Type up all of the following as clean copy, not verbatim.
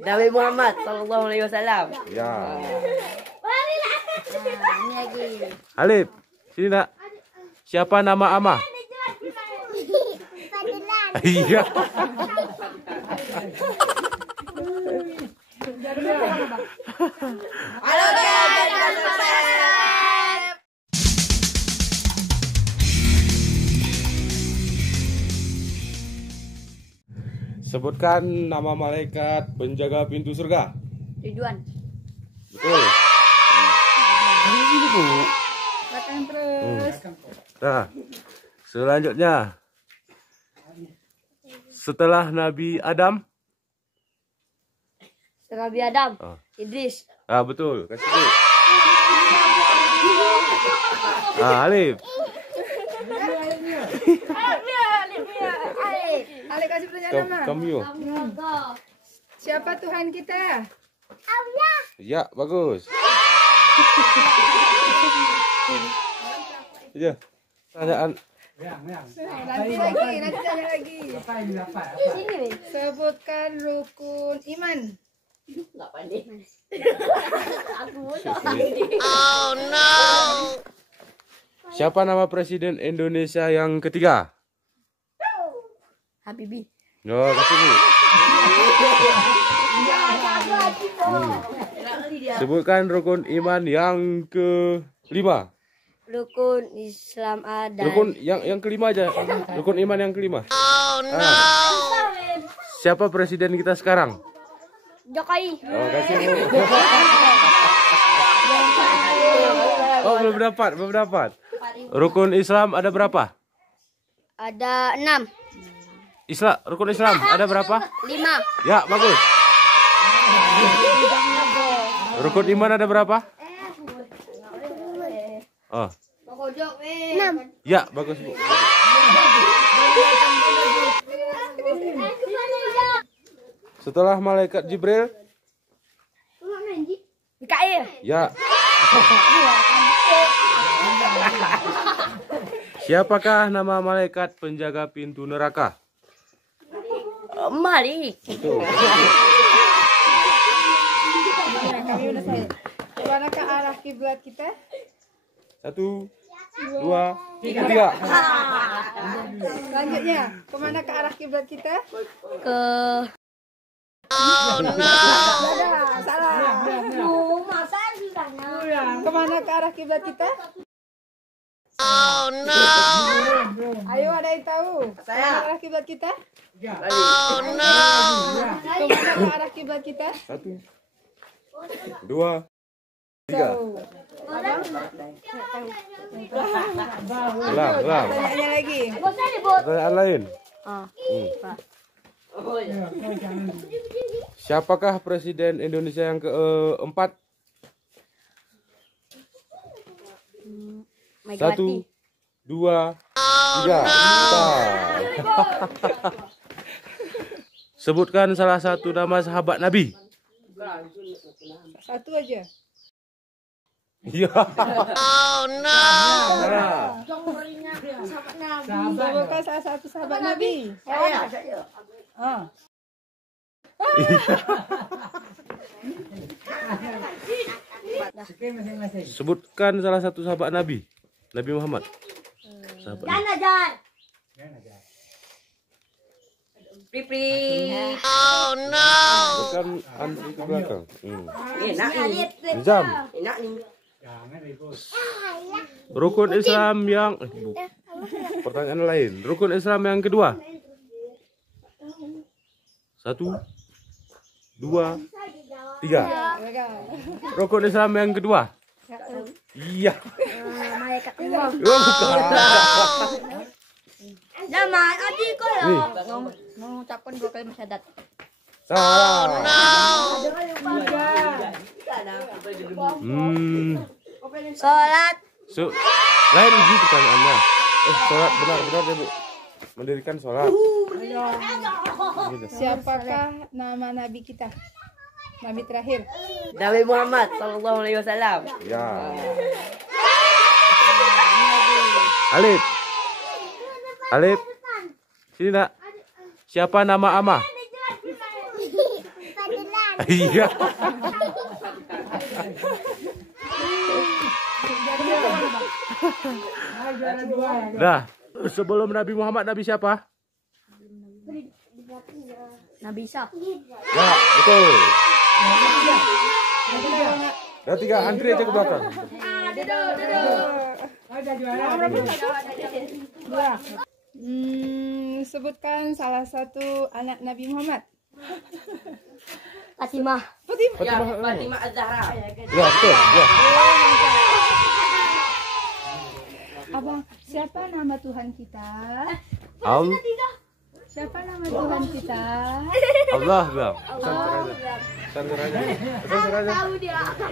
Nabi Muhammad sallallahu alaihi wasallam. Ya. Ini lagi. Alif, sini nak. Siapa nama Ama? Iya. Halo guys, Sebutkan nama malaikat penjaga pintu surga. Ridwan. Betul. Ini Bu. Makan terus. Nah, selanjutnya. Setelah Nabi Adam. Nabi Adam. Oh. Idris. Ah, betul. Kasih Bu. Alif. Ale kasih pertanyaan nama. Kamu. Siapa Tuhan kita? Ya, bagus. Ya. Pertanyaan. Nanti tanya lagi. Sebutkan rukun iman. Oh no. Siapa nama Presiden Indonesia yang ketiga? Habibie. Oh, kasih Bu. Sebutkan rukun iman yang kelima. Rukun Islam ada. Rukun yang kelima aja. Rukun iman yang kelima. Oh no. Siapa presiden kita sekarang? Jokowi. Oh, kasih Bu. Oh, belum dapat. Rukun Islam ada berapa? Ada 6. Rukun Islam ada berapa? 5. Ya, bagus. Rukun iman ada berapa? Oh. 6. Ya, bagus Bu. Setelah malaikat Jibril, Mikail. ya. Siapakah nama malaikat penjaga pintu neraka? Malik. Betul. Kami udah saya. Kemana ke arah kiblat kita? 1, 2, 3. Selanjutnya, kemana ke arah kiblat kita? Ke Salah. Kemana ke arah kiblat kita? Oh no. Ayo, ada yang tahu? Kemana ke arah kiblat kita? Oh no. Kemana ke arah kiblat kita? 1, 2, 3. Ulang. Tanya lagi. Pertanyaan lain. Siapakah presiden Indonesia yang keempat? 1, 2, 3. Sebutkan salah satu nama sahabat Nabi. Satu aja. Iya. Oh no. Sebutkan salah satu sahabat Nabi. Sebutkan salah satu sahabat Nabi. Nabi Muhammad. Sahabat Nabi. Oh no. Bukan antri ke belakang. Enak nih. Jam. Enak nih. Rukun Islam yang pertanyaan lain. Rukun Islam yang kedua. 1, 2, 3. Rukun Islam yang kedua. Iya. malaikat Allah. Oh, bukan. Zaman adik kok ya. Nih. Mengucapkan 2 kali syahadat. Salah. Salat. Lain sih pertanyaannya. Sholat benar-benar ya Bu. Mendirikan sholat. Gitu. Siapakah nama nabi kita? Nabi terakhir. Nabi Muhammad sallallahu alaihi wasallam. Ya. Alif. Alif. Sini nak. Siapa nama Ama? Iya. Dah, sebelum Nabi Muhammad Nabi siapa? Nabi Isa. Ya, betul. Dah 3 antri aja ke belakang. Sebutkan salah satu anak Nabi Muhammad. Fatimah. Ya, Fatimah Az-Zahra. Ya, betul. Ya. Abang, siapa nama Tuhan kita? Siapa nama Tuhan kita? Allah bilang. Santur aja.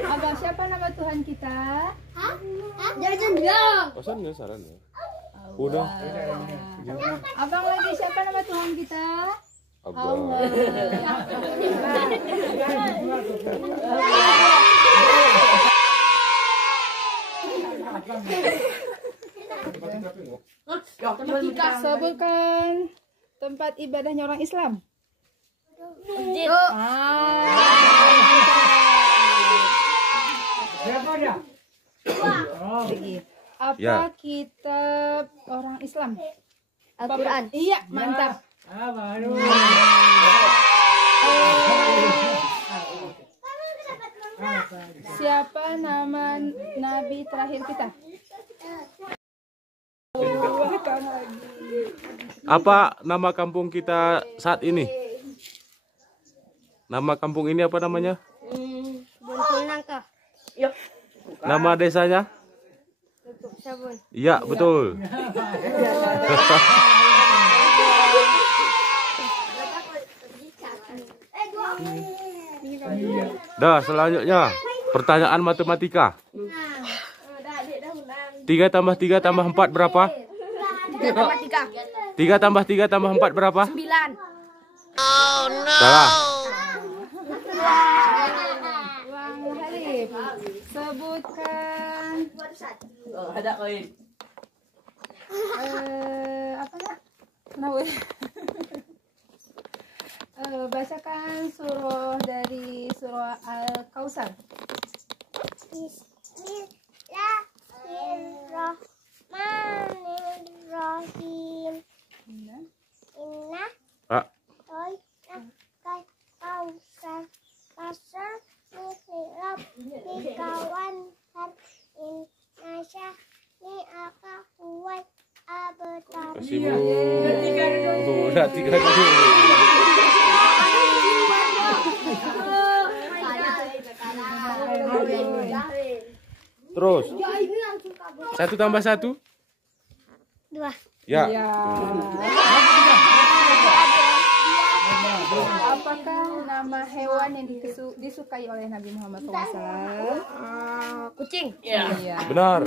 Abang, siapa nama Tuhan kita? Pesan ya saran ya. Udah. Abang lagi, siapa nama Tuhan kita? Allah. Sebutkan tempat ibadahnya orang Islam. Apa Ya. kitab orang Islam? Al-Quran. Iya, mantap. Siapa nama nabi terakhir kita? Apa nama kampung kita saat ini? Nama kampung ini apa namanya? Buntul nangka. Nama desanya? Sabun. Iya, betul. Dah, selanjutnya pertanyaan matematika. 3 tambah 3 tambah 4 berapa? 3 tambah 3. 3 tambah 3 tambah 4 berapa? 9. Salah. Bang Halif, sebutkan Ada koin. apa ya? Kenapa? Bacakan surah dari surah Al-Kautsar. Bismillahirrahmanirrahim. Inna Ah, toinakal kausar pasar mihrab dikawan har inasya ni aka huwal abetar. kasih Bu. Udah 3 dulu. Terus. 1 tambah 1? 2. Ya. Apakah nama hewan yang disukai oleh Nabi Muhammad SAW? Kucing. Iya. Benar.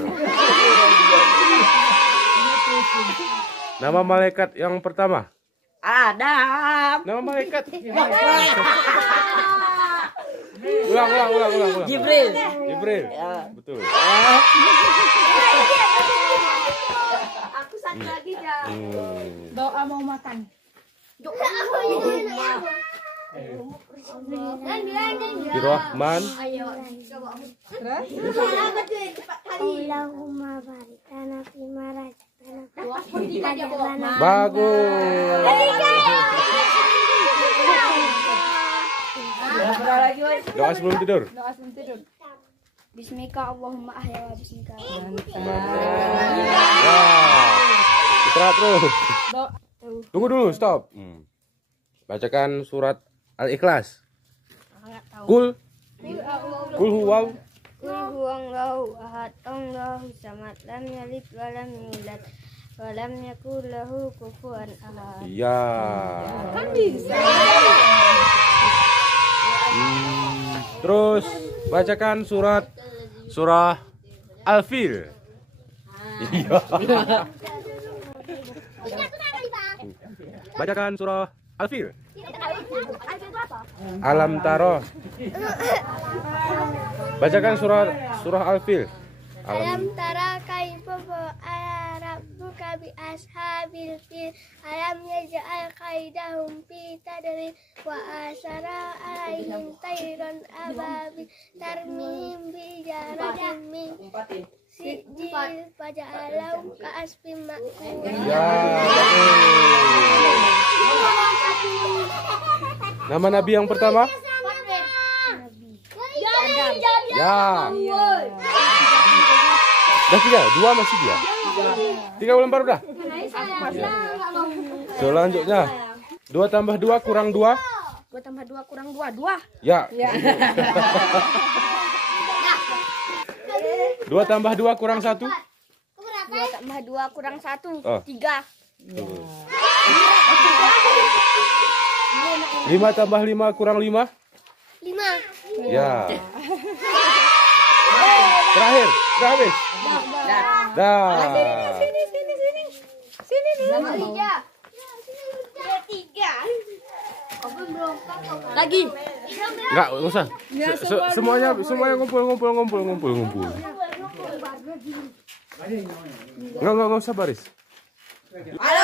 Nama malaikat yang pertama? Adam. Nama malaikat. Ulang. Jibril. Jibril. Ya. Betul. Aku satu lagi dah. Doa mau makan. Birrahman. Terus? Allahumma barik lana fima razaqtana. Bagus. Doa sebelum tidur. Doa sebelum tidur. Bismika Allahumma ahya wa bismika. Wah. Istirahat terus. Doa. Tunggu dulu, stop. Bacakan surat Al-Ikhlas. Kul huwaw. Qul huwallahu ahad, Allahu samad, lam yalid wa lam yulad wa lam yakul lahu kufuwan ahad. Iya. Kan bisa. Terus bacakan surah Al-Fil. Iya. Bacakan surah Al-Fil. Alam taro. Bacakan surah Al-Fil. Alam tara kaifa fa'ala rabbuka ashabil fil alam yaj'al kaidahum fi tadlil wa asara alaihim tayran ababil tarmihim bi jaratin min sijil faja'alau ka'asfin ma'kul. Nama Nabi yang pertama? Ya. Udah 3, 2 masih dia. 3 belum baru dah. Selanjutnya 2 tambah 2 kurang 2. 2 tambah 2 kurang 2, 2. Ya. 2 tambah 2 kurang 1. 2 tambah 2 kurang 1, Oh. 3. 5 tambah 5 kurang 5. 5. Ya. Terakhir, sudah habis. Dah. Lagi. Enggak usah. Semuanya ngumpul. Enggak usah baris. Halo,